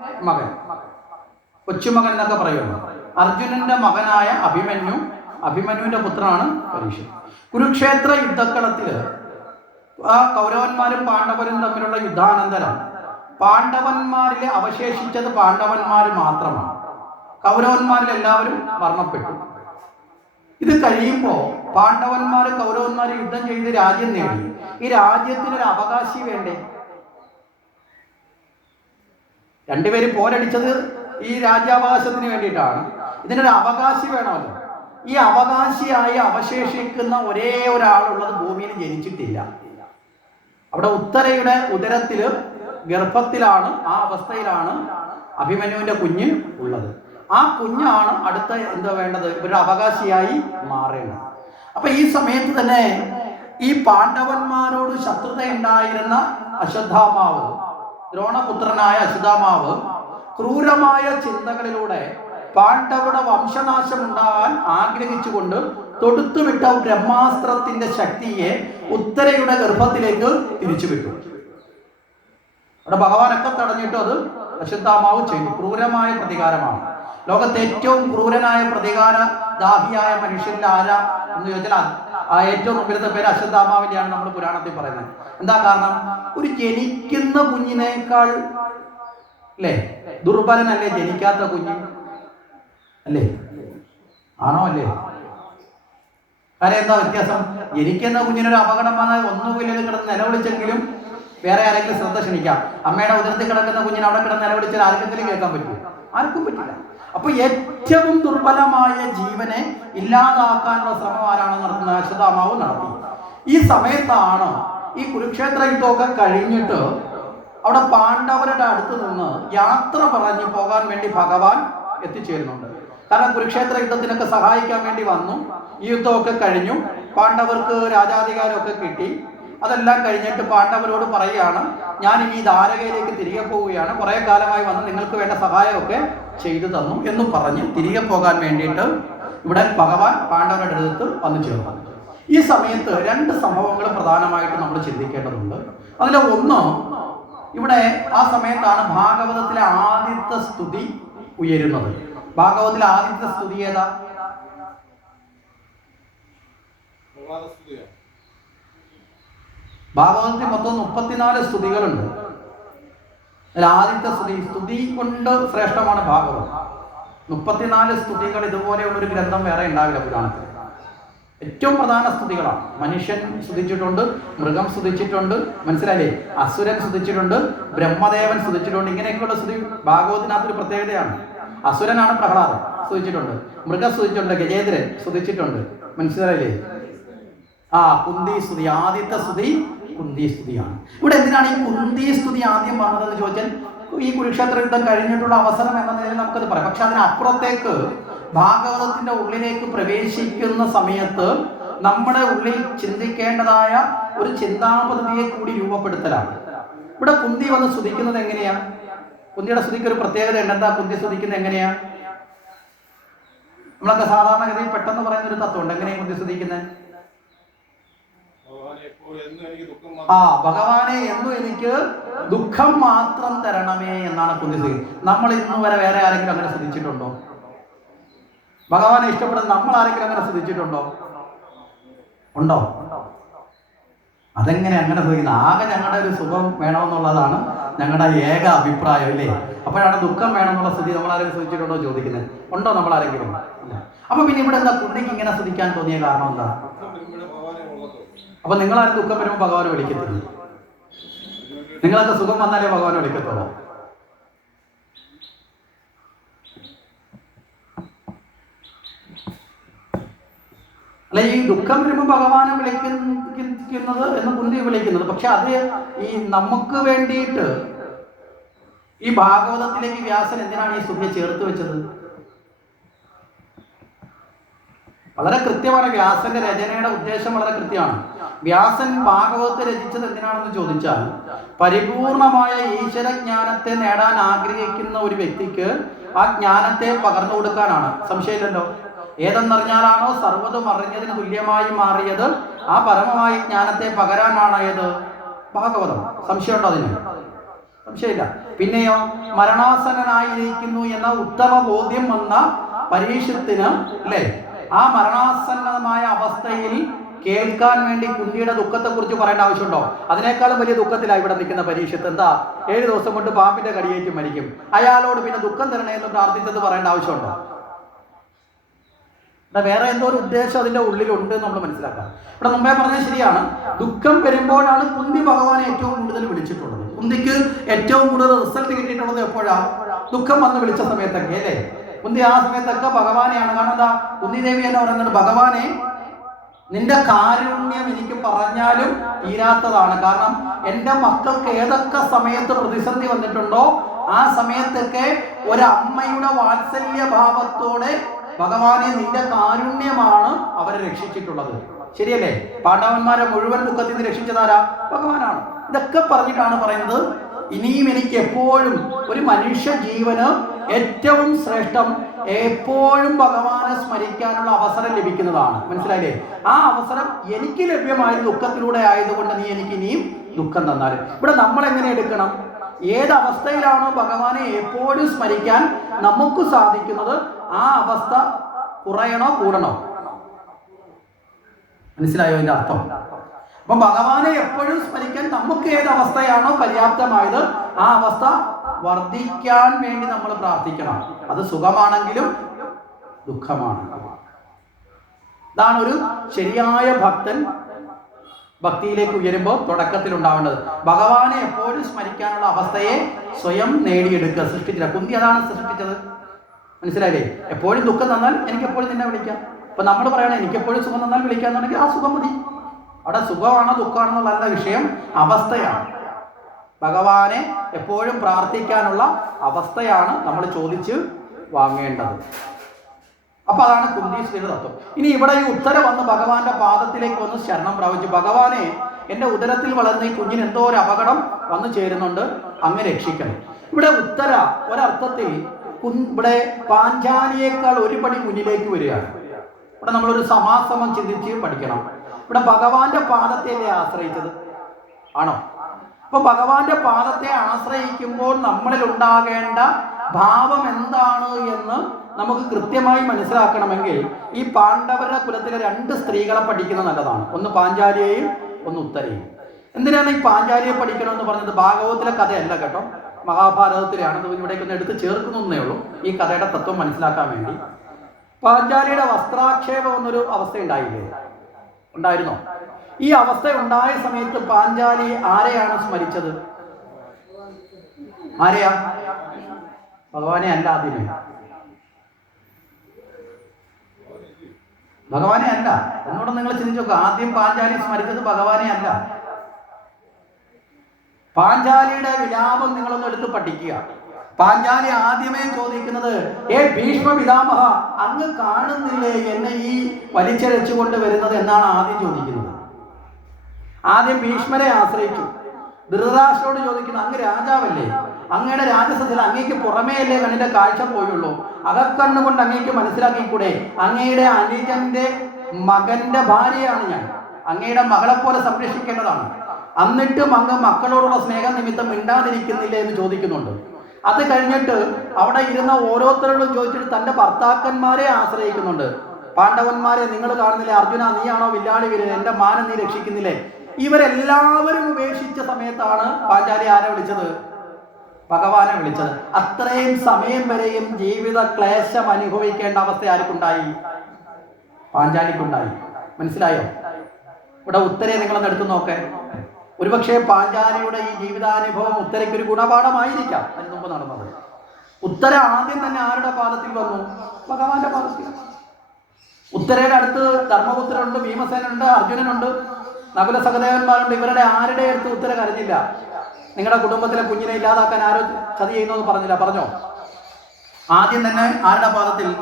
മകൻ. കൊച്ചുമകൻ എന്നൊക്കെ പറയുന്നു. അർജുനന്റെ മകനായ അഭിമന്യു അഭിമന്യുവിന്റെ പുത്രനാണ് പരീക്ഷ. കുരുക്ഷേത്ര യുദ്ധക്കളത്തിൽ ആ കൗരവന്മാരും പാണ്ഡവരും തമ്മിലുള്ള യുദ്ധാനന്തരം പാണ്ഡവന്മാരിൽ അവശേഷിച്ചത് പാണ്ഡവന്മാർ മാത്രമാണ്. കൗരവന്മാരിൽ എല്ലാവരും മരണപ്പെട്ടു. ഇത് കഴിയുമ്പോൾ പാണ്ഡവന്മാർ കൗരവന്മാർ യുദ്ധം ചെയ്ത് രാജ്യം നേടി. ഈ രാജ്യത്തിനൊരു അവകാശി വേണ്ടേ? രണ്ടുപേരും പോരടിച്ചത് ഈ രാജ്യാവകാശത്തിന് വേണ്ടിയിട്ടാണ്. ഇതിനൊരു അവകാശി വേണമല്ലോ. ഈ അവകാശിയായി അവശേഷിക്കുന്ന ഒരേ ഒരാളുള്ളത് ഭൂമിയിൽ ജനിച്ചിട്ടില്ല. അവിടെ ഉത്തരയുടെ ഉദരത്തിൽ ഗർഭത്തിലാണ് ആ അവസ്ഥയിലാണ് അഭിമന്യുവിന്റെ കുഞ്ഞ് ഉള്ളത്. ആ കുഞ്ഞാണ് അടുത്ത എന്താ വേണ്ടത്? ഒരു അവകാശിയായി മാറേണ്ടത്. അപ്പൊ ഈ സമയത്ത് തന്നെ ഈ പാണ്ഡവന്മാരോട് ശത്രുത ഉണ്ടായിരുന്ന അശ്വത്ഥാമാവ് ദ്രോണപുത്രനായ അശ്വത്ഥാമാവ് ക്രൂരമായ ചിന്തകളിലൂടെ പാണ്ഡവരുടെ വംശനാശം ഉണ്ടാകാൻ ആഗ്രഹിച്ചുകൊണ്ട് തൊടുത്തുവിട്ട ബ്രഹ്മാസ്ത്രത്തിന്റെ ശക്തിയെ ഉത്തരയുടെ ഗർഭത്തിലേക്ക് തിരിച്ചുവിട്ടു. അവിടെ ഭഗവാനൊക്കെ തടഞ്ഞിട്ട് അത് അശ്വത്ഥാമാവ് ചെയ്തു. ക്രൂരമായ പ്രതികാരമാണ്. ലോകത്തെ ഏറ്റവും ക്രൂരനായ പ്രതികാര ദാഹിയായ മനുഷ്യന്റെ ആരാ എന്ന് ചോദിച്ചാൽ ഏറ്റവും മുമ്പിലത്തെ പേര് അശ്വത്ഥാമാവിന്റെയാണ് നമ്മൾ പുരാണത്തിൽ പറയുന്നത്. എന്താ കാരണം? ഒരു ജനിക്കുന്ന കുഞ്ഞിനേക്കാൾ അല്ലേ? ദുർബലനല്ലേ ജനിക്കാത്ത കുഞ്ഞ്? അല്ലേ? ആണോ അല്ലേ? കാര്യം എന്താ വ്യത്യാസം? ജനിക്കുന്ന കുഞ്ഞിനൊരു അപകടം വന്നാൽ ഒന്നുമില്ലെങ്കിൽ കിടന്ന് നിലവിളിച്ചെങ്കിലും വേറെ ആരെങ്കിലും ശ്രദ്ധ ക്ഷണിക്കാം. അമ്മയുടെ ഉദരത്തിൽ കിടക്കുന്ന കുഞ്ഞിന് അവിടെ കിടന്ന് നിലവിളിച്ചാൽ ആർക്കെങ്കിലും കേൾക്കാൻ പറ്റുമോ? ആർക്കും പറ്റില്ല. അപ്പൊ ഏറ്റവും ദുർബലമായ ജീവനെ ഇല്ലാതാക്കാനുള്ള ശ്രമം ആരാണ് നടത്തുന്നത്? അശ്വതാമാവ് നടത്തി. ഈ സമയത്താണ് ഈ കുരുക്ഷേത്ര യുദ്ധമൊക്കെ കഴിഞ്ഞിട്ട് അവിടെ പാണ്ഡവരുടെ അടുത്ത് നിന്ന് യാത്ര പറഞ്ഞു പോകാൻ വേണ്ടി ഭഗവാൻ എത്തിച്ചേരുന്നുണ്ട്. കാരണം കുരുക്ഷേത്ര യുദ്ധത്തിനൊക്കെ സഹായിക്കാൻ വേണ്ടി വന്നു. ഈ യുദ്ധമൊക്കെ കഴിഞ്ഞു. പാണ്ഡവർക്ക് രാജാധികാരമൊക്കെ കിട്ടി. അതെല്ലാം കഴിഞ്ഞിട്ട് പാണ്ഡവരോട് പറയുകയാണ് ഞാൻ ഇനി ദ്വാരകയിലേക്ക് തിരികെ പോവുകയാണ്. കുറേ കാലമായി വന്ന് നിങ്ങൾക്ക് വേണ്ട സഹായമൊക്കെ ചെയ്തു തന്നു എന്ന് പറഞ്ഞ് തിരികെ പോകാൻ വേണ്ടിയിട്ട് ഇവിടെ ഭഗവാൻ പാണ്ഡവരുടെ അടുത്ത് വന്നു ചേർന്നു. ഈ സമയത്ത് രണ്ട് സംഭവങ്ങൾ പ്രധാനമായിട്ട് നമ്മൾ ചിന്തിക്കേണ്ടതുണ്ട്. അതിൽ ഒന്ന് ഇവിടെ ആ സമയത്താണ് ഭാഗവതത്തിലെ ആദ്യത്തെ സ്തുതി ഉയരുന്നത്. ഭാഗവതത്തിലെ ആദ്യത്തെ സ്തുതി ഏതാ? ഭാഗവതത്തിൽ മൊത്തം മുപ്പത്തിനാല് സ്തുതികളുണ്ട്. ആദ്യത്തെ സ്തുതി സ്തുതി കൊണ്ട് ശ്രേഷ്ഠമാണ് ഭാഗവതം. മുപ്പത്തിനാല് സ്തുതികൾ ഇതുപോലെയുള്ള ഒരു ഗ്രന്ഥം വേറെ ഉണ്ടാവില്ല പുരാണത്തിൽ. ഏറ്റവും പ്രധാന സ്തുതികളാണ്. മനുഷ്യൻ സ്തുതിച്ചിട്ടുണ്ട് മൃഗം സ്തുതിച്ചിട്ടുണ്ട് മനസ്സിലായില്ലേ? അസുരൻ സ്തുതിച്ചിട്ടുണ്ട് ബ്രഹ്മദേവൻ സ്തുതിച്ചിട്ടുണ്ട്. ഇങ്ങനെയൊക്കെയുള്ള സ്തുതി ഭാഗവതത്തിനകത്തൊരു പ്രത്യേകതയാണ്. അസുരനാണ് പ്രഹ്ലാദൻ സ്തുതിച്ചിട്ടുണ്ട് മൃഗം സ്തുതിച്ചിട്ടുണ്ട് ഗജേന്ദ്രൻ സ്തുതിച്ചിട്ടുണ്ട്. മനസ്സിലായില്ലേ? ആ കുന്തി സ്തുതി ആദ്യത്തെ സ്തുതി കുന്തി സ്തുതിയാണ്. ഇവിടെ എന്തിനാണ് ഈ കുന്തി സ്തുതി ആദ്യം വന്നതെന്ന് ചോദിച്ചാൽ ഈ കുരുക്ഷേത്ര യുദ്ധം കഴിഞ്ഞിട്ടുള്ള അവസരം എന്ന നിലയിൽ നമുക്കത് പറയാം. പക്ഷെ അതിനപ്പുറത്തേക്ക് ഭാഗവതത്തിന്റെ ഉള്ളിലേക്ക് പ്രവേശിക്കുന്ന സമയത്ത് നമ്മുടെ ഉള്ളിൽ ചിന്തിക്കേണ്ടതായ ഒരു ചിന്താപദ്ധതിയെ കൂടി രൂപപ്പെടുത്തലാണ്. ഇവിടെ കുന്തി വന്ന് സ്തുതിക്കുന്നത് എങ്ങനെയാ? കുന്തിയുടെ സ്തുതിക്ക് ഒരു പ്രത്യേകത ഉണ്ട് എന്താ കുന്തി സ്തുതിക്കുന്നത് എങ്ങനെയാ? നമ്മളൊക്കെ സാധാരണഗതിയിൽ പെട്ടെന്ന് പറയുന്ന ഒരു തത്വമുണ്ട്. എങ്ങനെയാണ് കുന്തി സ്തുതിക്കുന്നത് ഭഗവാനെ എപ്പോഴും എന്നും എനിക്ക് ദുഃഖം ആ ഭഗവാനെ എന്നും എനിക്ക് ദുഃഖം മാത്രം തരണമേ എന്നാണ് കുന്തി നമ്മൾ ഇന്ന് വരെ വേറെ ആരെങ്കിലും അങ്ങനെ ശ്രദ്ധിച്ചിട്ടുണ്ടോ? ഭഗവാനെ ഇഷ്ടപ്പെടുന്ന നമ്മൾ ആരെങ്കിലും അങ്ങനെ ശ്രദ്ധിച്ചിട്ടുണ്ടോ? ഉണ്ടോ? അതെങ്ങനെ അങ്ങനെ ശ്രദ്ധിക്കുന്നത്? ആകെ ഞങ്ങളുടെ ഒരു സുഖം വേണമെന്നുള്ളതാണ് ഞങ്ങളുടെ ഏക അഭിപ്രായം അല്ലേ അപ്പോഴാണ് ദുഃഖം വേണമെന്നുള്ള സ്ഥിതി നമ്മൾ ആരെങ്കിലും ശ്രദ്ധിച്ചിട്ടുണ്ടോ ചോദിക്കുന്നത്. ഉണ്ടോ നമ്മൾ ആരെങ്കിലും? അപ്പൊ പിന്നെ ഇവിടെ എന്താ കുട്ടിക്ക് ഇങ്ങനെ ശ്രദ്ധിക്കാൻ തോന്നിയ കാരണം എന്താ? അപ്പൊ നിങ്ങളാരും ദുഃഖം വരുമ്പോൾ ഭഗവാനെ വിളിക്കത്തില്ല? നിങ്ങളൊക്കെ സുഖം വന്നാലേ ഭഗവാനെ വിളിക്കത്തുള്ളൂ. അല്ല ഈ ദുഃഖം വരുമ്പോൾ ഭഗവാനെ വിളിക്കുന്നത് എന്ന് കുന്തി വിളിക്കുന്നത്. പക്ഷെ അത് ഈ നമുക്ക് വേണ്ടിയിട്ട് ഈ ഭാഗവതത്തിലേക്ക് വ്യാസൻ എന്തിനാണ് ഈ സ്തുതിയെ ചേർത്ത് വെച്ചത്? വളരെ കൃത്യമാണ് വ്യാസന്റെ രചനയുടെ ഉദ്ദേശം വളരെ കൃത്യമാണ്. വ്യാസൻ ഭാഗവതത്തെ രചിച്ചത് എന്തിനാണെന്ന് ചോദിച്ചാൽ പരിപൂർണമായ ഈശ്വരജ്ഞാനത്തെ നേടാൻ ആഗ്രഹിക്കുന്ന ഒരു വ്യക്തിക്ക് ആ ജ്ഞാനത്തെ പകർന്നു കൊടുക്കാനാണ്. സംശയമില്ലല്ലോ? ഏതെന്നറിഞ്ഞാലാണോ സർവതും അറിഞ്ഞതിന് തുല്യമായി മാറിയത് ആ പരമമായ ജ്ഞാനത്തെ പകരാനാണ് ഏത്? ഭാഗവതം. സംശയമുണ്ടോ അതിന്? സംശയമില്ല. പിന്നെയോ മരണാസനായിരിക്കുന്നു എന്ന ഉത്തമ ബോധ്യം വന്ന പരീക്ഷത്തിന് അല്ലേ? ആ മരണാസന്നമായ അവസ്ഥയിൽ കേൾക്കാൻ വേണ്ടി കുഞ്ഞിയുടെ ദുഃഖത്തെ കുറിച്ച് പറയേണ്ട ആവശ്യമുണ്ടോ? അതിനേക്കാളും വലിയ ദുഃഖത്തിലാണ് ഇവിടെ നിൽക്കുന്ന പരീക്ഷത്ത്. എന്താ? ഏഴ് ദിവസം കൊണ്ട് പാമ്പിന്റെ കടിയേറ്റ് മരിക്കും. അയാളോട് പിന്നെ ദുഃഖം തരണേ എന്ന് പ്രാർത്ഥിച്ചത് പറയേണ്ട ആവശ്യമുണ്ടോ? വേറെ എന്തോ ഒരു ഉദ്ദേശം അതിന്റെ ഉള്ളിലുണ്ട് നമ്മൾ മനസ്സിലാക്കാം. ഇവിടെ മുമ്പേ പറഞ്ഞത് ശരിയാണ്. ദുഃഖം വരുമ്പോഴാണ് കുന്തി ഭഗവാനെ ഏറ്റവും കൂടുതൽ വിളിച്ചിട്ടുള്ളത്. കുന്തിക്ക് ഏറ്റവും കൂടുതൽ റിസൾട്ട് കിട്ടിയിട്ടുള്ളത് എപ്പോഴാണ് ദുഃഖം വന്ന് വിളിച്ച സമയത്തൊക്കെ അല്ലേ? കുന്തി ആ സമയത്തൊക്കെ ഭഗവാനെയാണ്. കാരണം എന്താ? കുന്തി ദേവി എന്ന് പറയുന്നത് ഭഗവാനെ നിന്റെ കാരുണ്യം എനിക്ക് പറഞ്ഞാലും തീരാത്തതാണ്. കാരണം എന്റെ മക്കൾക്ക് ഏതൊക്കെ സമയത്ത് പ്രതിസന്ധി വന്നിട്ടുണ്ടോ ആ സമയത്തൊക്കെ ഒരമ്മയുടെ വാത്സല്യ ഭാവത്തോടെ ഭഗവാനെ നിന്റെ കാരുണ്യമാണ് അവരെ രക്ഷിച്ചിട്ടുള്ളത്. ശരിയല്ലേ? പാണ്ഡവന്മാരെ മുഴുവൻ ദുഃഖത്തിൽ നിന്ന് രക്ഷിച്ചതാരാ ഭഗവാനാണ്. ഇതൊക്കെ പറഞ്ഞിട്ടാണ് പറയുന്നത് ഇനിയും എനിക്ക് എപ്പോഴും ഒരു മനുഷ്യ ജീവന് ഏറ്റവും ശ്രേഷ്ഠം എപ്പോഴും ഭഗവാനെ സ്മരിക്കാനുള്ള അവസരം ലഭിക്കുന്നതാണ്. മനസ്സിലായില്ലേ? ആ അവസരം എനിക്ക് ലഭ്യമായ ദുഃഖത്തിലൂടെ ആയതുകൊണ്ട് നീ എനിക്ക് ഇനിയും ദുഃഖം തന്നാലും ഇവിടെ നമ്മൾ എങ്ങനെ എടുക്കണം? ഏത് അവസ്ഥയിലാണോ ഭഗവാനെ എപ്പോഴും സ്മരിക്കാൻ നമുക്ക് സാധിക്കുന്നത് ആ അവസ്ഥ കുറയണോ കൂടണോ? മനസ്സിലായോ അതിന്റെ അർത്ഥം? അപ്പൊ ഭഗവാനെ എപ്പോഴും സ്മരിക്കാൻ നമുക്ക് ഏത് അവസ്ഥയാണോ പര്യാപ്തമായത് ആ അവസ്ഥ വർദ്ധിക്കാൻ വേണ്ടി നമ്മൾ പ്രാർത്ഥിക്കണം. അത് സുഖമാണെങ്കിലും ദുഃഖമാണ്. ഇതാണ് ഒരു ശരിയായ ഭക്തൻ ഭക്തിയിലേക്ക് ഉയരുമ്പോൾ തുടക്കത്തിൽ ഉണ്ടാവേണ്ടത് ഭഗവാനെ എപ്പോഴും സ്മരിക്കാനുള്ള അവസ്ഥയെ സ്വയം നേടിയെടുക്കുക സൃഷ്ടിച്ചില്ല. കുന്തി അതാണ് സൃഷ്ടിച്ചത്. മനസ്സിലായില്ലേ? എപ്പോഴും ദുഃഖം തന്നാൽ എനിക്ക് എപ്പോഴും നിന്നെ വിളിക്കാം. അപ്പൊ നമ്മൾ പറയണേ എനിക്ക് എപ്പോഴും സുഖം തന്നാൽ വിളിക്കാന്നുണ്ടെങ്കിൽ ആ സുഖം മതി. അവിടെ സുഖമാണോ നല്ല വിഷയം അവസ്ഥയാണ്. ഭഗവാനെ എപ്പോഴും പ്രാർത്ഥിക്കാനുള്ള അവസ്ഥയാണ് നമ്മൾ ചോദിച്ച് വാങ്ങേണ്ടത്. അപ്പൊ അതാണ് കുന്തീശ്വരിയുടെ തത്വം. ഇനി ഇവിടെ ഈ ഉത്തരം വന്ന് ഭഗവാന്റെ പാദത്തിലേക്ക് വന്ന് ശരണം പ്രാപിച്ചു. ഭഗവാനെ എന്റെ ഉദരത്തിൽ വളർന്ന ഈ കുഞ്ഞിന് എന്തോ ഒരു അപകടം വന്നു ചേരുന്നുണ്ട് അങ്ങ് രക്ഷിക്കണം. ഇവിടെ ഉത്തര ഒരർത്ഥത്തിൽ ഇവിടെ പാഞ്ചാലിയേക്കാൾ ഒരു പടി മുന്നിലേക്ക് വരികയാണ്. ഇവിടെ നമ്മളൊരു സമാസമം ചിന്തിച്ച് പഠിക്കണം. ഇവിടെ ഭഗവാന്റെ പാദത്തെയല്ലേ ആശ്രയിച്ചത്? ആണോ? അപ്പൊ ഭഗവാന്റെ പാദത്തെ ആശ്രയിക്കുമ്പോൾ നമ്മളിൽ ഉണ്ടാകേണ്ട ഭാവം എന്താണ് എന്ന് നമുക്ക് കൃത്യമായി മനസ്സിലാക്കണമെങ്കിൽ ഈ പാണ്ഡവരുടെ കുലത്തിലെ രണ്ട് സ്ത്രീകളെ പഠിക്കുന്നത് നല്ലതാണ്. ഒന്ന് പാഞ്ചാലിയെയും ഒന്ന് ഉത്തരയും. എന്തിനാണ് ഈ പാഞ്ചാലിയെ പഠിക്കണമെന്ന് പറഞ്ഞത്? ഭാഗവതത്തിലെ കഥയല്ല കേട്ടോ. മഹാഭാരതത്തിലാണ്. ഇവിടേക്ക് ഒന്ന് എടുത്ത് ചേർക്കുന്നേ ഉള്ളൂ. ഈ കഥയുടെ തത്വം മനസ്സിലാക്കാൻ വേണ്ടി. പാഞ്ചാലിയുടെ വസ്ത്രാക്ഷേപം എന്നൊരു അവസ്ഥ ഉണ്ടായില്ലേ ഉണ്ടായിരുന്നോ? ഈ അവസ്ഥ ഉണ്ടായ സമയത്ത് പാഞ്ചാലി ആരെയാണ് സ്മരിച്ചത്? ആരെയാ? ഭഗവാനെ അല്ല ആദ്യമേ. ഭഗവാനെ അല്ല. എന്നോട് നിങ്ങൾ ചിന്തിച്ചു നോക്കുക ആദ്യം പാഞ്ചാലി സ്മരിച്ചത് ഭഗവാനെ അല്ല. പാഞ്ചാലിയുടെ വിലാപം നിങ്ങളൊന്ന് എടുത്ത് പഠിക്കുക. പാഞ്ചാലി ആദ്യമേ ചോദിക്കുന്നത് ഏ ഭീഷ്മ പിതാമഹ അങ്ങ് കാണുന്നില്ലേ എന്നെ ഈ വലിച്ചരച്ചുകൊണ്ട് വരുന്നത്? എന്നാണ് ആദ്യം ചോദിക്കുന്നത്. ആദ്യം ഭീഷ്മരെ ആശ്രയിച്ചു. ധൃതരാഷ്ട്രോട് ചോദിക്കുന്നു അങ്ങ് രാജാവല്ലേ? അങ്ങയുടെ രാജസത്തിൽ അങ്ങേക്ക് പുറമേയല്ലേ കണ്ണിന്റെ കാഴ്ച പോയുള്ളൂ? അകക്കണ്ണുകൊണ്ട് അങ്ങേക്ക് മനസ്സിലാക്കിക്കൂടെ? അങ്ങയുടെ അനുജന്റെ മകന്റെ ഭാര്യയാണ് ഞാൻ. അങ്ങയുടെ മകളെ പോലെ സംരക്ഷിക്കേണ്ടതാണ്. എന്നിട്ടും അങ്ങ് മക്കളോടുള്ള സ്നേഹം നിമിത്തം മിണ്ടാതിരിക്കുന്നില്ല എന്ന് ചോദിക്കുന്നുണ്ട്. അത് കഴിഞ്ഞിട്ട് അവിടെ ഇരുന്ന ഓരോരുത്തരോടും ചോദിച്ചിട്ട് തന്റെ ഭർത്താക്കന്മാരെ ആശ്രയിക്കുന്നുണ്ട്. പാണ്ഡവന്മാരെ നിങ്ങൾ കാണുന്നില്ലേ? അർജുന നീയാണോ വില്ലാളി വരുന്നത് എന്റെ മാനം നീ രക്ഷിക്കുന്നില്ലേ? ഇവരെല്ലാവരും ഉപേക്ഷിച്ച സമയത്താണ് പാഞ്ചാലി ആരെ വിളിച്ചത്? ഭഗവാനെ വിളിച്ചത്. അത്രയും സമയം വരെയും ജീവിത ക്ലേശം അനുഭവിക്കേണ്ട അവസ്ഥ ആർക്കുണ്ടായി? പാഞ്ചാലിക്കുണ്ടായി മനസ്സിലായോ? ഇവിടെ ഉത്തരേ നിങ്ങളൊന്ന് എടുത്തു നോക്കേ. ഒരുപക്ഷെ പാഞ്ചാലിയുടെ ഈ ജീവിതാനുഭവം ഉത്തരയ്ക്ക് ഒരു ഗുണപാഠമായിരിക്കാം. അതിന് മുമ്പ് നടന്നത്. ഉത്തര ആദ്യം തന്നെ ആരുടെ പാദത്തിൽ വന്നു? ഭഗവാന്റെ പാദത്തിൽ. ഉത്തരയുടെ അടുത്ത് ധർമ്മപുത്രനുണ്ട് ഭീമസേനുണ്ട് അർജുനനുണ്ട് നകുല സഹദേവന്മാരുണ്ട് ഇവരുടെ ആരുടെ അടുത്ത് ഉത്തര കരഞ്ഞില്ല? നിങ്ങളുടെ കുടുംബത്തിലെ കുഞ്ഞിനെ ഇല്ലാതാക്കാൻ ആരോ ചതി ചെയ്യുന്നു എന്ന് പറഞ്ഞില്ല. പറഞ്ഞോ? ആദ്യം തന്നെ ആരുടെ പാദത്തിൽ?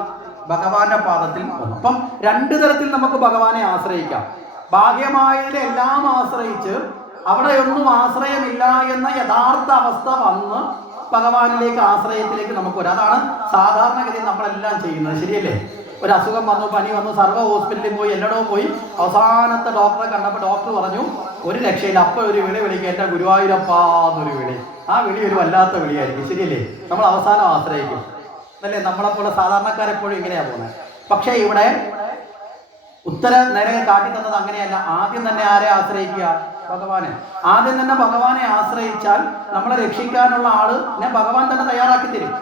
ഭഗവാന്റെ പാദത്തിൽ വന്നു. അപ്പം രണ്ടു തരത്തിൽ നമുക്ക് ഭഗവാനെ ആശ്രയിക്കാം. ബാഹ്യമായതിലെ എല്ലാം ആശ്രയിച്ച് അവിടെ ഒന്നും ആശ്രയമില്ല എന്ന യഥാർത്ഥ അവസ്ഥ വന്ന് ഭഗവാനിലേക്ക് ആശ്രയത്തിലേക്ക് നമുക്ക് വരാം. അതാണ് സാധാരണഗതി നമ്മളെല്ലാം ചെയ്യുന്നത്. ശരിയല്ലേ? ഒരു അസുഖം വന്നു പനി വന്നു സർവ ഹോസ്പിറ്റലിൽ പോയി എല്ലായിടവും പോയി. അവസാനത്തെ ഡോക്ടറെ കണ്ടപ്പോൾ ഡോക്ടർ പറഞ്ഞു ഒരു രക്ഷയില്ല. അപ്പോൾ ഒരു വിളി വിളിക്കുക എന്റെ ഗുരുവായൂരപ്പാ എന്നൊരു വിളി. ആ വിളി ഒരു വല്ലാത്ത വിളിയായിരിക്കും. ശരിയല്ലേ? നമ്മൾ അവസാനം ആശ്രയിക്കും. അല്ലേ? നമ്മളെപ്പോലെ സാധാരണക്കാരെപ്പോഴും ഇങ്ങനെയാണ് പോകുന്നത്. പക്ഷേ ഇവിടെ ഉത്തര നേരെ കാട്ടി തന്നത് അങ്ങനെയല്ല. ആദ്യം തന്നെ ആരെ ആശ്രയിക്കുക? ഭഗവാനെ. ആദ്യം തന്നെ ഭഗവാനെ ആശ്രയിച്ചാൽ നമ്മളെ രക്ഷിക്കാനുള്ള ആൾ ഞാൻ ഭഗവാൻ തന്നെ തയ്യാറാക്കി തരും.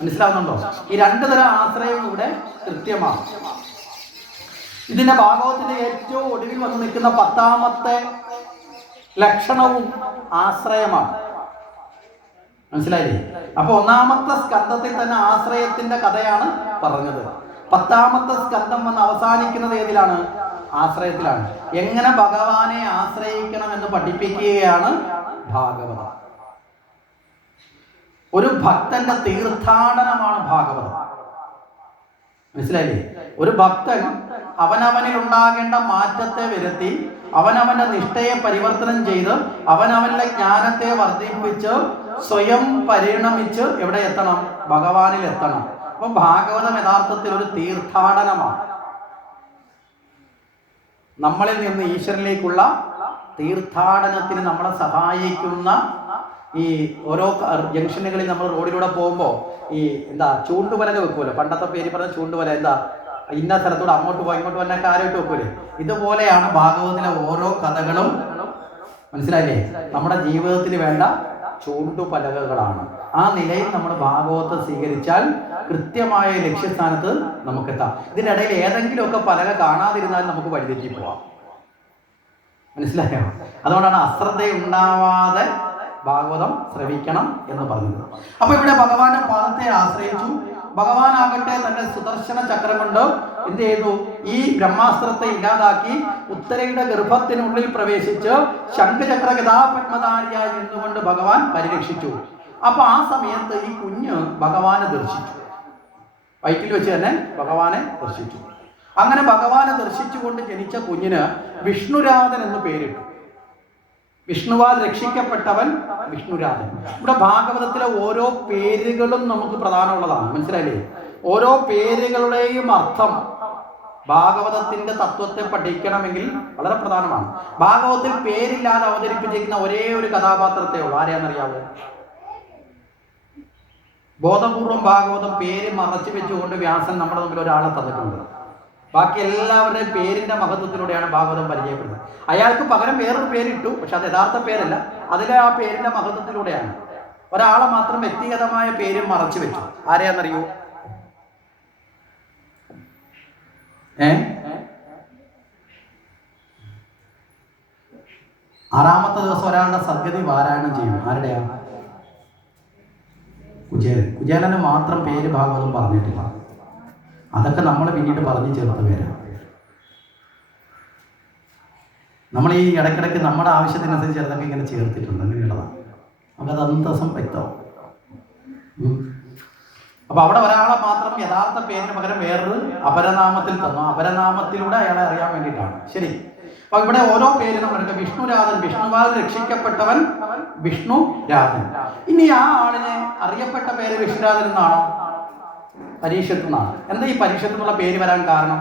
മനസ്സിലാവുന്നുണ്ടോ? ഈ രണ്ടു തരം ആശ്രയവും ഇവിടെ കൃത്യമാണ്. ഇതിന്റെ ഭാഗവത്തിന്റെ ഏറ്റവും ഒടുവിൽ വന്ന് നിൽക്കുന്ന പത്താമത്തെ ലക്ഷണവും ആശ്രയമാണ്. മനസ്സിലായില്ലേ? അപ്പൊ ഒന്നാമത്തെ സ്കന്ധത്തിൽ തന്നെ ആശ്രയത്തിന്റെ കഥയാണ് പറഞ്ഞത്. പത്താമത്തെ സ്കന്ധം വന്ന് അവസാനിക്കുന്നത് ഏതിലാണ്? ആശ്രയത്തിലാണ്. എങ്ങനെ ഭഗവാനെ ആശ്രയിക്കണം എന്ന് പഠിപ്പിക്കുകയാണ് ഭാഗവതം. ഒരു ഭക്തന്റെ തീർത്ഥാടനമാണ് ഭാഗവതം. മനസ്സിലായില്ലേ? ഒരു ഭക്തൻ അവനവനിൽ ഉണ്ടാകേണ്ട മാറ്റത്തെ വരുത്തി അവനവന്റെ നിഷ്ഠയെ പരിവർത്തനം ചെയ്ത് അവനവന്റെ ജ്ഞാനത്തെ വർദ്ധിപ്പിച്ച് സ്വയം പരിണമിച്ച് എവിടെ എത്തണം? ഭഗവാനിൽ എത്തണം. അപ്പൊ ഭാഗവതം യഥാർത്ഥത്തിൽ ഒരു തീർത്ഥാടനമാണ്. നമ്മളിൽ നിന്ന് ഈശ്വരനിലേക്കുള്ള തീർത്ഥാടനത്തിന് നമ്മളെ സഹായിക്കുന്ന ഈ ഓരോ ജംഗ്ഷനുകളിൽ നമ്മൾ റോഡിലൂടെ പോകുമ്പോൾ ഈ എന്താ ചൂണ്ടുവലക വെക്കുമല്ലോ പണ്ടത്തെ പേര് പറഞ്ഞ ചൂണ്ടുവല എന്താ? ഇന്ന സ്ഥലത്തോട് അങ്ങോട്ട് പോയി ഇങ്ങോട്ട് വന്നൊക്കെ ആരോട്ട് വെക്കൂലേ? ഇതുപോലെയാണ് ഭാഗവതത്തിലെ ഓരോ കഥകളും. മനസ്സിലായില്ലേ? നമ്മുടെ ജീവിതത്തിന് വേണ്ട ചൂണ്ടുപലകകളാണ് ആ നിലയിൽ നമ്മൾ ഭാഗവതം സ്വീകരിച്ചാൽ കൃത്യമായ ലക്ഷ്യസ്ഥാനത്ത് നമുക്കെത്താം. ഇതിനിടയിൽ ഏതെങ്കിലുമൊക്കെ പലക കാണാതിരുന്നാൽ നമുക്ക് വഴിതെറ്റി പോവാം. മനസ്സിലായോ? അതുകൊണ്ടാണ് അശ്രദ്ധ ഉണ്ടാവാതെ ഭാഗവതം ശ്രവിക്കണം എന്ന് പറഞ്ഞത്. അപ്പൊ ഇവിടെ ഭഗവാന്റെ പാദത്തെ ആശ്രയിച്ചു. ഭഗവാനാകട്ടെ തന്റെ സുദർശന ചക്രം കൊണ്ട് എന്ത് ചെയ്തു ഈ ബ്രഹ്മാസ്ത്രത്തെ ഇല്ലാതാക്കി ഉത്തരയുടെ ഗർഭത്തിനുള്ളിൽ പ്രവേശിച്ച് ശംഖചക്ര കഥാപത്മധാരിയായി നിന്നുകൊണ്ട് ഭഗവാൻ പരിരക്ഷിച്ചു. അപ്പൊ ആ സമയത്ത് ഈ കുഞ്ഞ് ഭഗവാനെ ദർശിച്ചു. വയറ്റിൽ വെച്ച് തന്നെ ഭഗവാനെ ദർശിച്ചു. അങ്ങനെ ഭഗവാനെ ദർശിച്ചുകൊണ്ട് ജനിച്ച കുഞ്ഞിന് വിഷ്ണുരാധൻ എന്ന് പേരിട്ടു. വിഷ്ണുവാൽ രക്ഷിക്കപ്പെട്ടവൻ വിഷ്ണുരാധൻ. ഇവിടെ ഭാഗവതത്തിലെ ഓരോ പേരുകളും നമുക്ക് പ്രധാനമുള്ളതാണ്. മനസ്സിലായില്ലേ? ഓരോ പേരുകളുടെയും അർത്ഥം ഭാഗവതത്തിന്റെ തത്വത്തെ പഠിക്കണമെങ്കിൽ വളരെ പ്രധാനമാണ്. ഭാഗവതത്തിൽ പേരില്ലാതെ അവതരിപ്പിച്ചിരിക്കുന്ന ഒരേ ഒരു കഥാപാത്രത്തെ ഉള്ളൂ. ആരെയാണെന്നറിയാവോ? ബോധപൂർവം ഭാഗവതം പേര് മറച്ചു വെച്ചുകൊണ്ട് വ്യാസൻ നമ്മുടെ മുമ്പിൽ ഒരാളെ തന്നിട്ടുണ്ട്. ബാക്കി എല്ലാവരുടെയും പേരിന്റെ മഹത്വത്തിലൂടെയാണ് ഭാഗവതം പരിചയപ്പെടുന്നത്. അയാൾക്ക് പകരം വേറൊരു പേരിട്ടു പക്ഷെ അത് യഥാർത്ഥ പേരല്ല. അതിലെ ആ പേരിന്റെ മഹത്വത്തിലൂടെയാണ്. ഒരാളെ മാത്രം വ്യക്തിഗതമായ പേര് മറച്ചു വെച്ചു. ആരെയാണെന്നറിയൂ? ഏ? ആറാമത്തെ ദിവസം ഒരാളുടെ സദ്ഗതി പാരായണം ചെയ്യും. ആരുടെയാ? കുചേലൻ. കുചേലന് മാത്രം പേര് ഭാഗവതം പറഞ്ഞിട്ടില്ല. അതൊക്കെ നമ്മൾ പിന്നീട് പറഞ്ഞു ചേർത്ത പേരാണ് നമ്മൾ ഈ ഇടയ്ക്കിടയ്ക്ക് നമ്മുടെ ആവശ്യത്തിനനുസരിച്ച് ചിലതൊക്കെ ഇങ്ങനെ ചേർത്തിട്ടുണ്ട്. അങ്ങനെയുള്ളതാണ് നമുക്കത് അന്തസം വ്യക്തമാവും. അപ്പൊ അവിടെ ഒരാളെ മാത്രം യഥാർത്ഥ പേരിന് പകരം വേറൊരു അപരനാമത്തിൽ തന്നു. അപരനാമത്തിലൂടെ അയാളെ അറിയാൻ വേണ്ടിയിട്ടാണ്. ശരി. അപ്പൊ ഇവിടെ ഓരോ പേരും നമ്മൾ എടുക്കുക വിഷ്ണുരാധൻ വിഷ്ണുവാൽ രക്ഷിക്കപ്പെട്ടവൻ വിഷ്ണു രാധൻ. ഇനി ആ ആളിനെ അറിയപ്പെട്ട പേര് വിഷ്ണുരാധൻ എന്നാണോ? പരീക്ഷത്തുനിന്നാണ് എന്താ ഈ പരീക്ഷത്തിനുള്ള പേര് വരാൻ കാരണം?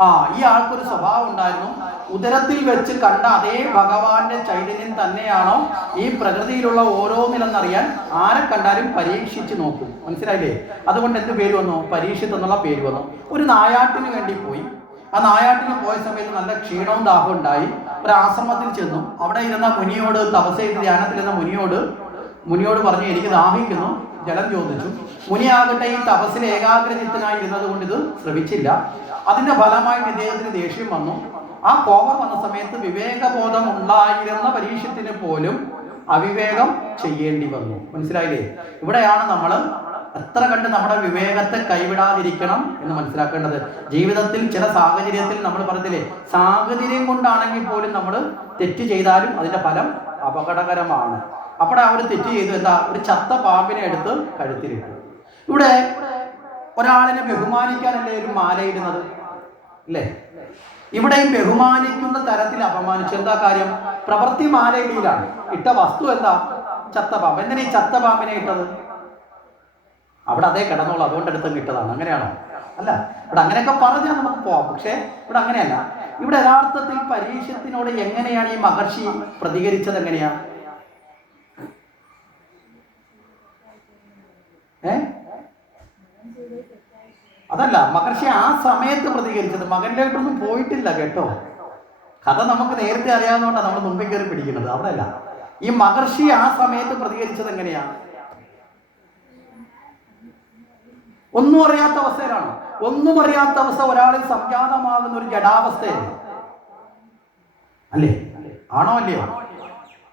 ആ ഈ ആൾക്കൊരു സ്വഭാവം ഉണ്ടായിരുന്നു. ഉദരത്തിൽ വെച്ച് കണ്ട അതേ ഭഗവാന്റെ ചൈതന്യം തന്നെയാണോ ഈ പ്രകൃതിയിലുള്ള ഓരോന്നിലെന്നറിയാൻ ആരെ കണ്ടാലും പരീക്ഷിച്ച് നോക്കും. മനസ്സിലായില്ലേ? അതുകൊണ്ട് എന്ത് പേര് വന്നു? പരീക്ഷിത്ത് എന്നുള്ള പേര് വന്നു. ഒരു നായാട്ടിന് വേണ്ടി പോയി. ആ നായാട്ടിന് പോയ സമയത്ത് നല്ല ക്ഷീണവും ദാഹവും ഉണ്ടായി. ഒരു ആശ്രമത്തിൽ ചെന്നു. അവിടെ ഇരുന്ന മുനിയോട് തപസ് ചെയ്ത് ധ്യാനത്തിലിരുന്ന മുനിയോട് മുനിയോട് പറഞ്ഞു എനിക്ക് ദാഹിക്കുന്നു. ജലം ചോദിച്ചു. മുനിയാകട്ടെ ഈ തപസ്സിൽ ഏകാഗ്രചിത്തനായി ഇരുന്നത് കൊണ്ട് ഇത് ശ്രമിച്ചില്ല. അതിന്റെ ഫലമായി ഇദ്ദേഹത്തിന് ദേഷ്യം വന്നു. ആ കോപം വന്ന സമയത്ത് വിവേകബോധം ഉണ്ടായിരുന്ന പരീക്ഷത്തിന് പോലും അവിവേകം ചെയ്യേണ്ടി വന്നു. മനസ്സിലായില്ലേ? ഇവിടെയാണ് നമ്മൾ എത്ര കണ്ട് നമ്മുടെ വിവേകത്തെ കൈവിടാതിരിക്കണം എന്ന് മനസ്സിലാക്കേണ്ടത്. ജീവിതത്തിൽ ചില സാഹചര്യത്തിൽ നമ്മൾ പറഞ്ഞില്ലേ സാഹചര്യം കൊണ്ടാണെങ്കിൽ പോലും നമ്മൾ തെറ്റ് ചെയ്താലും അതിന്റെ ഫലം അപകടകരമാണ്. അപ്പോൾ ആ ഒരു തെറ്റ് ചെയ്തു എന്താ? ഒരു ചത്ത പാമ്പിനെ എടുത്ത് കഴുത്തിലിട്ടു. ഇവിടെ ഒരാളിനെ ബഹുമാനിക്കാനല്ലേ ഒരു മാലയിടുന്നത് അല്ലേ ഇവിടെയും ബഹുമാനിക്കുന്ന തരത്തിൽ അപമാനിച്ചു. എന്താ കാര്യം? പ്രവൃത്തി മാലയിടിയിലാണ് ഇട്ട വസ്തു എന്താ? ചത്ത പാമ്പ് എന്തിനാ ഈ ചത്ത പാമ്പിനെ ഇട്ടത്? അവിടെ അതേ കിടന്നോളൂ. അതുകൊണ്ട് എടുത്തും കിട്ടതാണ് അങ്ങനെയാണോ? അല്ല ഇവിടെ അങ്ങനെയൊക്കെ പറഞ്ഞാൽ നമുക്ക് പോവാം. പക്ഷേ ഇവിടെ അങ്ങനെയല്ല. ഇവിടെ യഥാർത്ഥത്തിൽ പരീക്ഷത്തിനോട് എങ്ങനെയാണ് ഈ മഹർഷി പ്രതികരിച്ചത് എങ്ങനെയാ? ഏ? അതല്ല മഹർഷി ആ സമയത്ത് പ്രതികരിച്ചത് മകനിലോട്ടൊന്നും പോയിട്ടില്ല കേട്ടോ. കഥ നമുക്ക് നേരത്തെ അറിയാവുന്നതുകൊണ്ടാണ് നമ്മൾ മുമ്പിൽ കയറി പിടിക്കുന്നത്. അവിടെ അല്ല ഈ മഹർഷി ആ സമയത്ത് പ്രതികരിച്ചത് എങ്ങനെയാ? ഒന്നും അറിയാത്ത അവസ്ഥയിലാണ്. ഒന്നും അറിയാത്ത അവസ്ഥ ഒരാളിൽ സംജാതമാകുന്ന ഒരു ജഡാവസ്ഥയല്ലേ അല്ലേ? ആണോ അല്ലയോ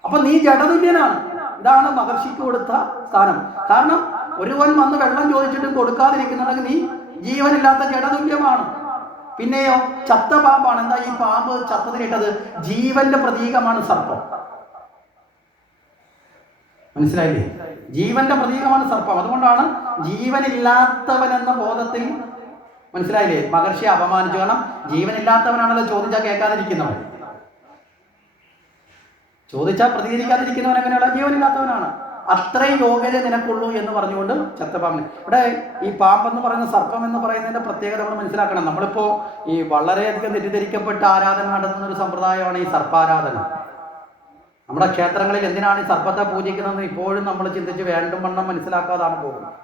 അപ്പൊ നീ ജഡതുല്യനാണ്. ഇതാണ് മഹർഷിക്ക് കൊടുത്ത സ്ഥാനം. കാരണം ഒരുവൻ വന്ന് വെള്ളം ചോദിച്ചിട്ട് കൊടുക്കാതിരിക്കുന്നുണ്ടെങ്കിൽ നീ ജീവനില്ലാത്ത ജഡതുല്യമാണ്. പിന്നെയോ ചത്ത പാമ്പാണ്. എന്താ ഈ പാമ്പ് ചത്തതിനിട്ടത് ജീവന്റെ പ്രതീകമാണ് സർപ്പം. മനസ്സിലായില്ലേ? ജീവന്റെ പ്രതീകമാണ് സർപ്പം. അതുകൊണ്ടാണ് ജീവനില്ലാത്തവൻ എന്ന ബോധത്തിൽ മനസ്സിലായില്ലേ? മഹർഷിയെ അപമാനിച്ചു. കാരണം ജീവനില്ലാത്തവനാണല്ലോ ചോദിച്ചാൽ കേൾക്കാതിരിക്കുന്നവൻ. ചോദിച്ചാൽ പ്രതികരിക്കാതിരിക്കുന്നവൻ എങ്ങനെയുള്ള ജീവനില്ലാത്തവനാണ്. അത്രയും യോഗ്യത നിനക്കുള്ളൂ എന്ന് പറഞ്ഞുകൊണ്ട് ചത്തപാമ്പിന്. ഇവിടെ ഈ പാമ്പെന്ന് പറയുന്ന സർപ്പം എന്ന് പറയുന്നതിന്റെ പ്രത്യേകത നമ്മൾ മനസ്സിലാക്കണം. നമ്മളിപ്പോ ഈ വളരെയധികം തെറ്റിദ്ധരിക്കപ്പെട്ട ആരാധന നടത്തുന്ന ഒരു സമ്പ്രദായമാണ് ഈ സർപ്പാരാധന. നമ്മുടെ ക്ഷേത്രങ്ങളിൽ എന്തിനാണ് ഈ സർപ്പത്തെ പൂജിക്കുന്നതെന്ന് ഇപ്പോഴും നമ്മൾ ചിന്തിച്ച് വേണ്ടും വണ്ണം മനസ്സിലാക്കാതാണ് പോകുന്നത്.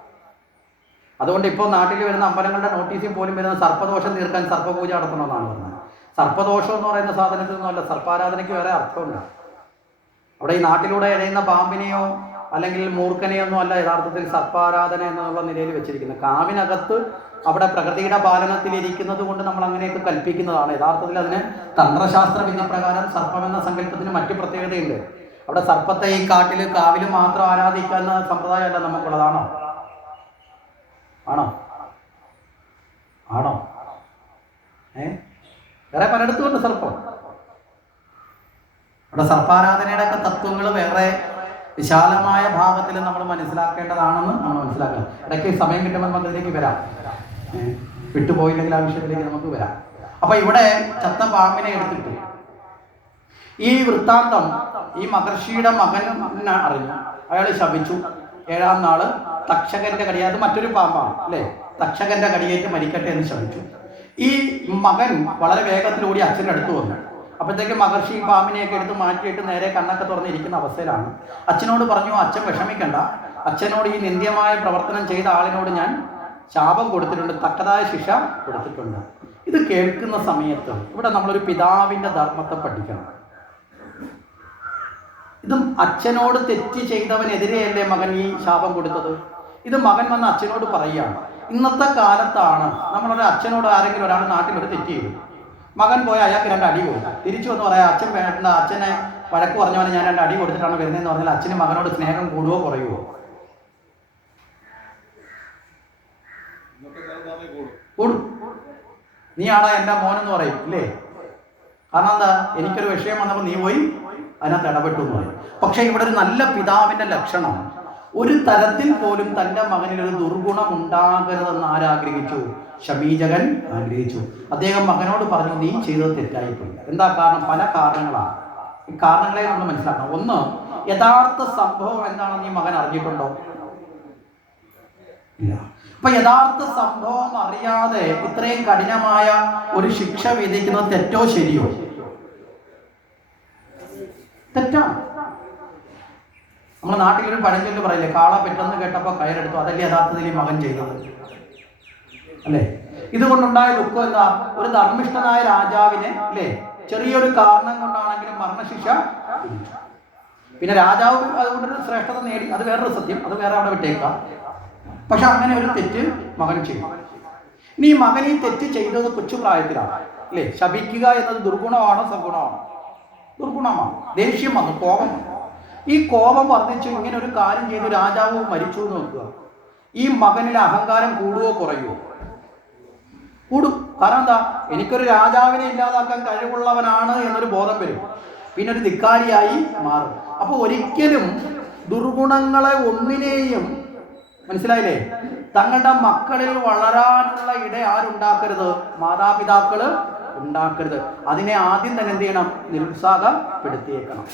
അതുകൊണ്ട് ഇപ്പോൾ നാട്ടിൽ വരുന്ന അമ്പലങ്ങളുടെ നോട്ടീസിൽ പോലും വരുന്ന സർപ്പദോഷം തീർക്കാൻ സർപ്പപൂജ നടത്തണമെന്നാണ് പറഞ്ഞത്. സർപ്പദോഷം എന്ന് പറയുന്ന സാധനത്തിൽ നിന്നല്ല സർപ്പാരാധനയ്ക്ക് വേറെ അർത്ഥമില്ല അവിടെ ഈ നാട്ടിലൂടെ ഇഴയുന്ന പാമ്പിനെയോ അല്ലെങ്കിൽ മൂർഖനെയൊന്നും അല്ല യഥാർത്ഥത്തിൽ സർപ്പാരാധന എന്നുള്ള നിലയിൽ വെച്ചിരിക്കുന്നത്. കാവിനകത്ത് അവിടെ പ്രകൃതിയുടെ പാലനത്തിൽ ഇരിക്കുന്നത് കൊണ്ട് നമ്മൾ അങ്ങനെയൊക്കെ കൽപ്പിക്കുന്നതാണ്. യഥാർത്ഥത്തിൽ അതിന് തന്ത്രശാസ്ത്ര വിധിപ്രകാരം സർപ്പം എന്ന സങ്കല്പത്തിന് മറ്റു പ്രത്യേകതയുണ്ട്. അവിടെ സർപ്പത്തെ ഈ കാട്ടിൽ കാവിൽ മാത്രം ആരാധിക്കുന്ന സമ്പ്രദായമല്ല നമുക്കുള്ളതാണോ? ആണോ? ആണോ? ഏ? വേറെ പലയിടത്തുമുണ്ട് സർപ്പം. അവിടെ സർപ്പാരാധനയുടെ ഒക്കെ തത്വങ്ങൾ വേറെ വിശാലമായ ഭാഗത്തിൽ നമ്മൾ മനസ്സിലാക്കേണ്ടതാണെന്ന് നമ്മൾ മനസ്സിലാക്കുക. ഇടയ്ക്ക് സമയം കിട്ടുമ്പോൾ നമുക്ക് ഇതിലേക്ക് വരാം. വിട്ടുപോയില്ലെങ്കിൽ ആ വിഷയത്തിലേക്ക് നമുക്ക് വരാം. അപ്പൊ ഇവിടെ ചത്ത പാമ്പിനെ എടുത്തിട്ട് ഈ വൃത്താന്തം ഈ മഹർഷിയുടെ മകൻ അറിഞ്ഞു. അയാൾ ശപിച്ചു. ഏഴാം നാൾ തക്ഷകന്റെ കടിയ അത് മറ്റൊരു പാമ്പാണ് അല്ലേ? തക്ഷകന്റെ കടിയേറ്റ് മരിക്കട്ടെ എന്ന് ശപിച്ചു. ഈ മകൻ വളരെ വേഗത്തിലൂടി അച്ഛന്റെ അടുത്ത് വന്നു. അപ്പോഴത്തേക്ക് മഹർഷി പാമ്പിനെയൊക്കെ എടുത്ത് മാറ്റിയിട്ട് നേരെ കണ്ണൊക്കെ തുറന്നിരിക്കുന്ന അവസ്ഥയിലാണ്. അച്ഛനോട് പറഞ്ഞു അച്ഛൻ വിഷമിക്കണ്ട. അച്ഛനോട് ഈ നിന്ദ്യമായ പ്രവർത്തനം ചെയ്ത ആളിനോട് ഞാൻ ശാപം കൊടുത്തിട്ടുണ്ട് തക്കതായ ശിക്ഷ കൊടുത്തിട്ടുണ്ട്. ഇത് കേൾക്കുന്ന സമയത്ത് ഇവിടെ നമ്മളൊരു പിതാവിന്റെ ധർമ്മത്തെ പഠിക്കണം. ഇതും അച്ഛനോട് തെറ്റ് ചെയ്തവനെതിരെയല്ലേ മകൻ ഈ ശാപം കൊടുത്തത്? ഇത് മകൻ വന്ന് അച്ഛനോട് പറയുകയാണ് ഇന്നത്തെ കാലത്താണ് നമ്മളൊരു അച്ഛനോട് ആരെങ്കിലും ഒരാൾ നാട്ടിൽ ഒരു തെറ്റ് ചെയ്തു മകൻ പോയ അയാൾക്ക് രണ്ട് അടി കൊടുക്കും തിരിച്ചു വന്ന് പറയാം അച്ഛൻ വേണ്ട അച്ഛനെ വഴക്ക് പറഞ്ഞവനെ ഞാൻ രണ്ട് അടി കൊടുത്തിട്ടാണ് വരുന്നതെന്ന് പറഞ്ഞാൽ അച്ഛന് മകനോട് സ്നേഹം കൂടുവോ കുറയുവോ? കൂടും. നീയാടാ എന്റെ മോനെന്ന് പറയും ഇല്ലേ? കാരണം എന്താ? എനിക്കൊരു വിഷയം വന്നപ്പോൾ നീ പോയി അതിനകത്ത് ഇടപെട്ടു എന്ന് ഇവിടെ ഒരു നല്ല പിതാവിന്റെ ലക്ഷണം. ഒരു തരത്തിൽ പോലും തന്റെ മകനിൽ ഒരു ദുർഗുണം ഉണ്ടാകരുതെന്ന് ആരാഗ്രഹിച്ചു ഷമീജകൻ ആഗ്രഹിച്ചു. അദ്ദേഹം മകനോട് പറഞ്ഞു നീ ചെയ്തത് തെറ്റായിപ്പോയി. എന്താ കാരണം? പല കാരണങ്ങളാണ് ഈ കാരണങ്ങളെ നമ്മൾ മനസ്സിലാക്കണം. ഒന്ന് യഥാർത്ഥ സംഭവം എന്താണെന്ന് ഈ മകൻ അറിഞ്ഞിട്ടുണ്ടോ? അപ്പൊ യഥാർത്ഥ സംഭവം അറിയാതെ ഇത്രയും കഠിനമായ ഒരു ശിക്ഷ വിധിക്കുന്നത് തെറ്റോ ശരിയോ? തെറ്റാണ്. നമ്മുടെ നാട്ടിലൊരു പഴഞ്ചൊല്ല് പറയില്ലേ കാള പെട്ടെന്ന് കേട്ടപ്പോൾ കയറെടുത്തു. അതല്ലേ യഥാർത്ഥത്തിൽ മകൻ ചെയ്തത്. അല്ലേ? ഇതുകൊണ്ടുണ്ടായ ദുഃഖം എന്താ? ഒരു ധർമ്മിഷ്ഠനായ രാജാവിനെ അല്ലേ? ചെറിയൊരു കാരണം കൊണ്ടാണെങ്കിലും മരണശിക്ഷ പിന്നെ രാജാവ് അതുകൊണ്ടൊരു ശ്രേഷ്ഠത നേടി. അത് വേറൊരു സത്യം. അത് വേറെ അവിടെ വിട്ടേക്കാം. പക്ഷെ അങ്ങനെ ഒരു തെറ്റ് മകൻ ചെയ്തു. ഇനി ഈ മകൻ ഈ തെറ്റ് ചെയ്തത് കൊച്ചു പ്രായത്തിലാണ്. അല്ലേ? ശപിക്കുക എന്നത് ദുർഗുണമാണോ സദ്ഗുണമാണോ ദുർഗുണമാണ്. ദേഷ്യം വന്നു കോപം വന്നു. ഈ കോപം വർദ്ധിച്ചു ഇങ്ങനെ ഒരു കാര്യം ചെയ്തു രാജാവ് മരിച്ചു എന്ന് നോക്കുക ഈ മകനിൽ അഹങ്കാരം കൂടുവോ കുറയുവോ? കൂടും. കാരണം എന്താ? എനിക്കൊരു രാജാവിനെ ഇല്ലാതാക്കാൻ കഴിവുള്ളവനാണ് എന്നൊരു ബോധം വരും. പിന്നെ ഒരു ധിക്കാരിയായി മാറും. അപ്പോൾ ഒരിക്കലും ദുർഗുണങ്ങളെ ഒന്നിനെയും മനസ്സിലായില്ലേ? തങ്ങളുടെ മക്കളിൽ വളരാനുള്ള ഇട ആരുണ്ടാക്കരുത്? മാതാപിതാക്കൾ ഉണ്ടാക്കരുത്. അതിനെ ആദ്യം തന്നെ എന്ത് ചെയ്യണം? നിരുത്സാഹപ്പെടുത്തിയേക്കണം.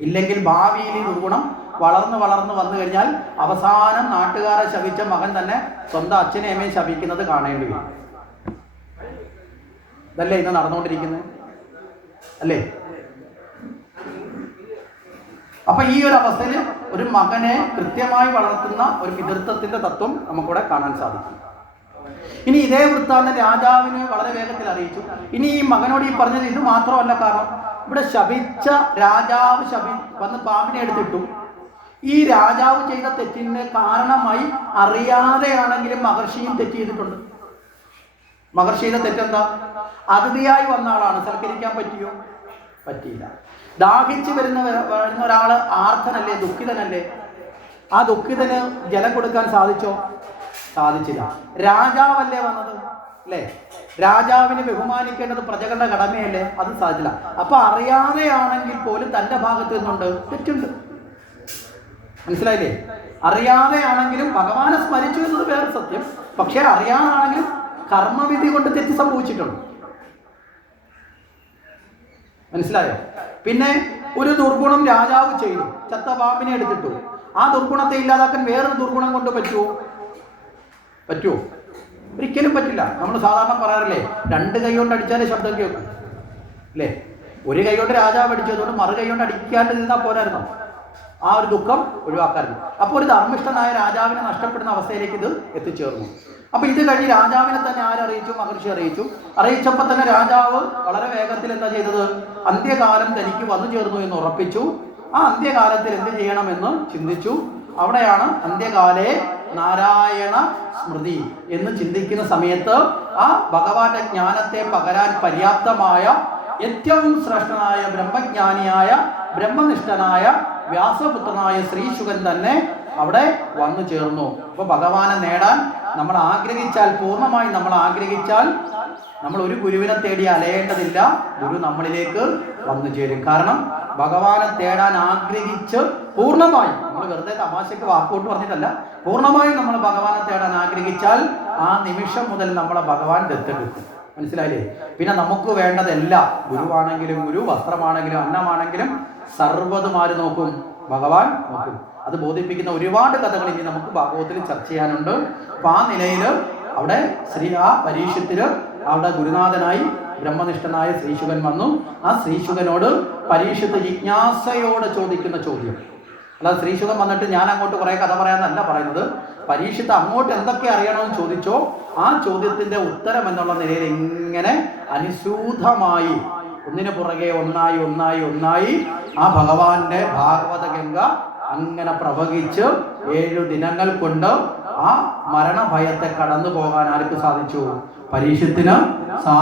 ഇല്ലെങ്കിൽ ഭാവിയിൽ ഈ ദുർഗുണം വളർന്ന് വളർന്ന് വന്നു കഴിഞ്ഞാൽ അവസാനം നാട്ടുകാരെ ശപിച്ച മകൻ തന്നെ സ്വന്തം അച്ഛനെ അമ്മയും ശപിക്കുന്നത് കാണേണ്ടി വരും. ഇതല്ലേ ഇന്ന് നടന്നുകൊണ്ടിരിക്കുന്നത്? അല്ലേ? അപ്പൊ ഈ ഒരു അവസ്ഥയിൽ ഒരു മകനെ കൃത്യമായി വളർത്തുന്ന ഒരു പിതൃത്വത്തിന്റെ തത്വം നമുക്കിവിടെ കാണാൻ സാധിക്കും. ഇനി ഇതേ വൃത്താന്തം രാജാവിന് വളരെ വേഗത്തിൽ അറിയിച്ചു. ഇനി ഈ മകനോട് ഈ പറഞ്ഞത് ഇത് മാത്രമല്ല കാരണം ഇവിടെ ശപിച്ച രാജാവ് ശപി വന്ന് പാമ്പിനെ എടുത്തിട്ടു. ഈ രാജാവ് ചെയ്ത തെറ്റിന് കാരണമായി അറിയാതെയാണെങ്കിലും മഹർഷിയും തെറ്റ് ചെയ്തിട്ടുണ്ട്. മഹർഷിയുടെ തെറ്റെന്താ? അതിഥിയായി വന്ന ആളാണ്. സൽക്കരിക്കാൻ പറ്റിയോ? പറ്റിയില്ല. ദാഹിച്ച് വരുന്ന വരുന്ന ഒരാൾ ആർത്തനല്ലേ ദുഃഖിതനല്ലേ? ആ ദുഃഖിതന് ജലം കൊടുക്കാൻ സാധിച്ചോ? സാധിച്ചില്ല. രാജാവല്ലേ വന്നത്? അല്ലേ? രാജാവിനെ ബഹുമാനിക്കേണ്ടത് പ്രജകളുടെ കടമയല്ലേ? അത് സാധിച്ചില്ല. അപ്പൊ അറിയാതെയാണെങ്കിൽ പോലും തന്റെ ഭാഗത്ത് നിന്നുണ്ട്. തെറ്റുണ്ട്. മനസ്സിലായില്ലേ? അറിയാതെയാണെങ്കിലും ഭഗവാനെ സ്മരിച്ചു എന്നത് വേറെ സത്യം. പക്ഷെ അറിയാതാണെങ്കിലും കർമ്മവിധി കൊണ്ട് തെറ്റ് സംഭവിച്ചിട്ടുണ്ട്. മനസ്സിലായോ? പിന്നെ ഒരു ദുർഗുണം രാജാവ് ചെയ്തു. ചത്ത പാമ്പിനെ എടുത്തിട്ടു. ആ ദുർഗുണത്തെ ഇല്ലാതാക്കാൻ വേറൊരു ദുർഗുണം കൊണ്ട് പറ്റുമോ? പറ്റുമോ ഒരിക്കലും പറ്റില്ല. നമ്മൾ സാധാരണ പറയാറില്ലേ രണ്ട് കൈ കൊണ്ട് അടിച്ചാലേ ശബ്ദം കേൾക്കും. അല്ലേ? ഒരു കൈ കൊണ്ട് രാജാവ് അടിച്ചതുകൊണ്ട് മറു കൈ കൊണ്ട് അടിക്കാണ്ട് നിന്നാൽ പോരായിരുന്നു. ആ ഒരു ദുഃഖം ഒഴിവാക്കാറുണ്ട് അപ്പോൾ ഒരു ധർമ്മിഷ്ഠനായ രാജാവിനെ നഷ്ടപ്പെടുന്ന അവസ്ഥയിലേക്ക് ഇത് എത്തിച്ചേർന്നു. അപ്പൊ ഇത് കഴിഞ്ഞ് രാജാവിനെ തന്നെ ആരറിയിച്ചു മഹർഷി അറിയിച്ചു. അറിയിച്ചപ്പോൾ തന്നെ രാജാവ് വളരെ വേഗത്തിൽ എന്താ ചെയ്തത്? അന്ത്യകാലം തനിക്ക് വന്നു ചേർന്നു എന്ന് ഉറപ്പിച്ചു. ആ അന്ത്യകാലത്തിൽ എന്ത് ചെയ്യണമെന്ന് ചിന്തിച്ചു. അവിടെയാണ് അന്ത്യകാലേ നാരായണ സ്മൃതി എന്ന് ചിന്തിക്കുന്ന സമയത്ത് ആ ഭഗവാന്റെ ജ്ഞാനത്തെ പകരാൻ പര്യാപ്തമായ ഏറ്റവും ശ്രേഷ്ഠനായ ബ്രഹ്മജ്ഞാനിയായ ബ്രഹ്മനിഷ്ഠനായ വ്യാസപുത്രനായ ശ്രീശുഖൻ തന്നെ അവിടെ വന്നു ചേർന്നു. അപ്പൊ ഭഗവാനെ നേടാൻ നമ്മൾ ആഗ്രഹിച്ചാൽ പൂർണമായി നമ്മൾ ആഗ്രഹിച്ചാൽ നമ്മൾ ഒരു ഗുരുവിനെ തേടി അലയേണ്ടതില്ല. ഗുരു നമ്മളിലേക്ക് വന്നു ചേരും. കാരണം ഭഗവാനെ തേടാൻ ആഗ്രഹിച്ച് പൂർണമായും നമ്മൾ വെറുതെ തമാശയ്ക്ക് വാക്കോട്ട് പറഞ്ഞിട്ടല്ല പൂർണമായും നമ്മൾ ഭഗവാനെ തേടാൻ ആഗ്രഹിച്ചാൽ ആ നിമിഷം മുതൽ നമ്മളെ ഭഗവാൻ ദത്തെടുക്കും മനസ്സിലായില്ലേ? പിന്നെ നമുക്ക് വേണ്ടതെല്ലാം ഗുരുവാണെങ്കിലും ഗുരു വസ്ത്രമാണെങ്കിലും അന്നമാണെങ്കിലും സർവതുമാര് നോക്കും? ഭഗവാൻ നോക്കും. അത് ബോധിപ്പിക്കുന്ന ഒരുപാട് കഥകൾ ഇനി നമുക്ക് ഭാഗവത്തിൽ ചർച്ച ചെയ്യാനുണ്ട്. അപ്പൊ ആ നിലയിൽ അവിടെ ശ്രീ ആ പരീക്ഷത്തിൽ അവിടെ ഗുരുനാഥനായി ബ്രഹ്മനിഷ്ഠനായ ശ്രീശുഖൻ വന്നു. ആ ശ്രീശുഖനോട് പരീക്ഷത്ത് ജിജ്ഞാസയോടെ ചോദിക്കുന്ന ചോദ്യം. അല്ലാതെ ശ്രീശുഖൻ വന്നിട്ട് ഞാൻ അങ്ങോട്ട് കുറെ കഥ പറയാന്നല്ല പറയുന്നത്. പരീക്ഷത്ത് അങ്ങോട്ട് എന്തൊക്കെ അറിയണമെന്ന് ചോദിച്ചോ ആ ചോദ്യത്തിന്റെ ഉത്തരം എന്നുള്ള നിലയിൽ എങ്ങനെ അനുസൂതമായി ഒന്നിനു പുറകെ ഒന്നായി ഒന്നായി ഒന്നായി ആ ഭഗവാന്റെ ഭാഗവത ഗംഗ അങ്ങനെ പ്രവഹിച്ച് ഏഴു ദിനങ്ങൾ കൊണ്ട് ആ മരണഭയത്തെ കടന്നു പോകാൻ ആർക്ക് സാധിച്ചു? പരീക്ഷത്തിന്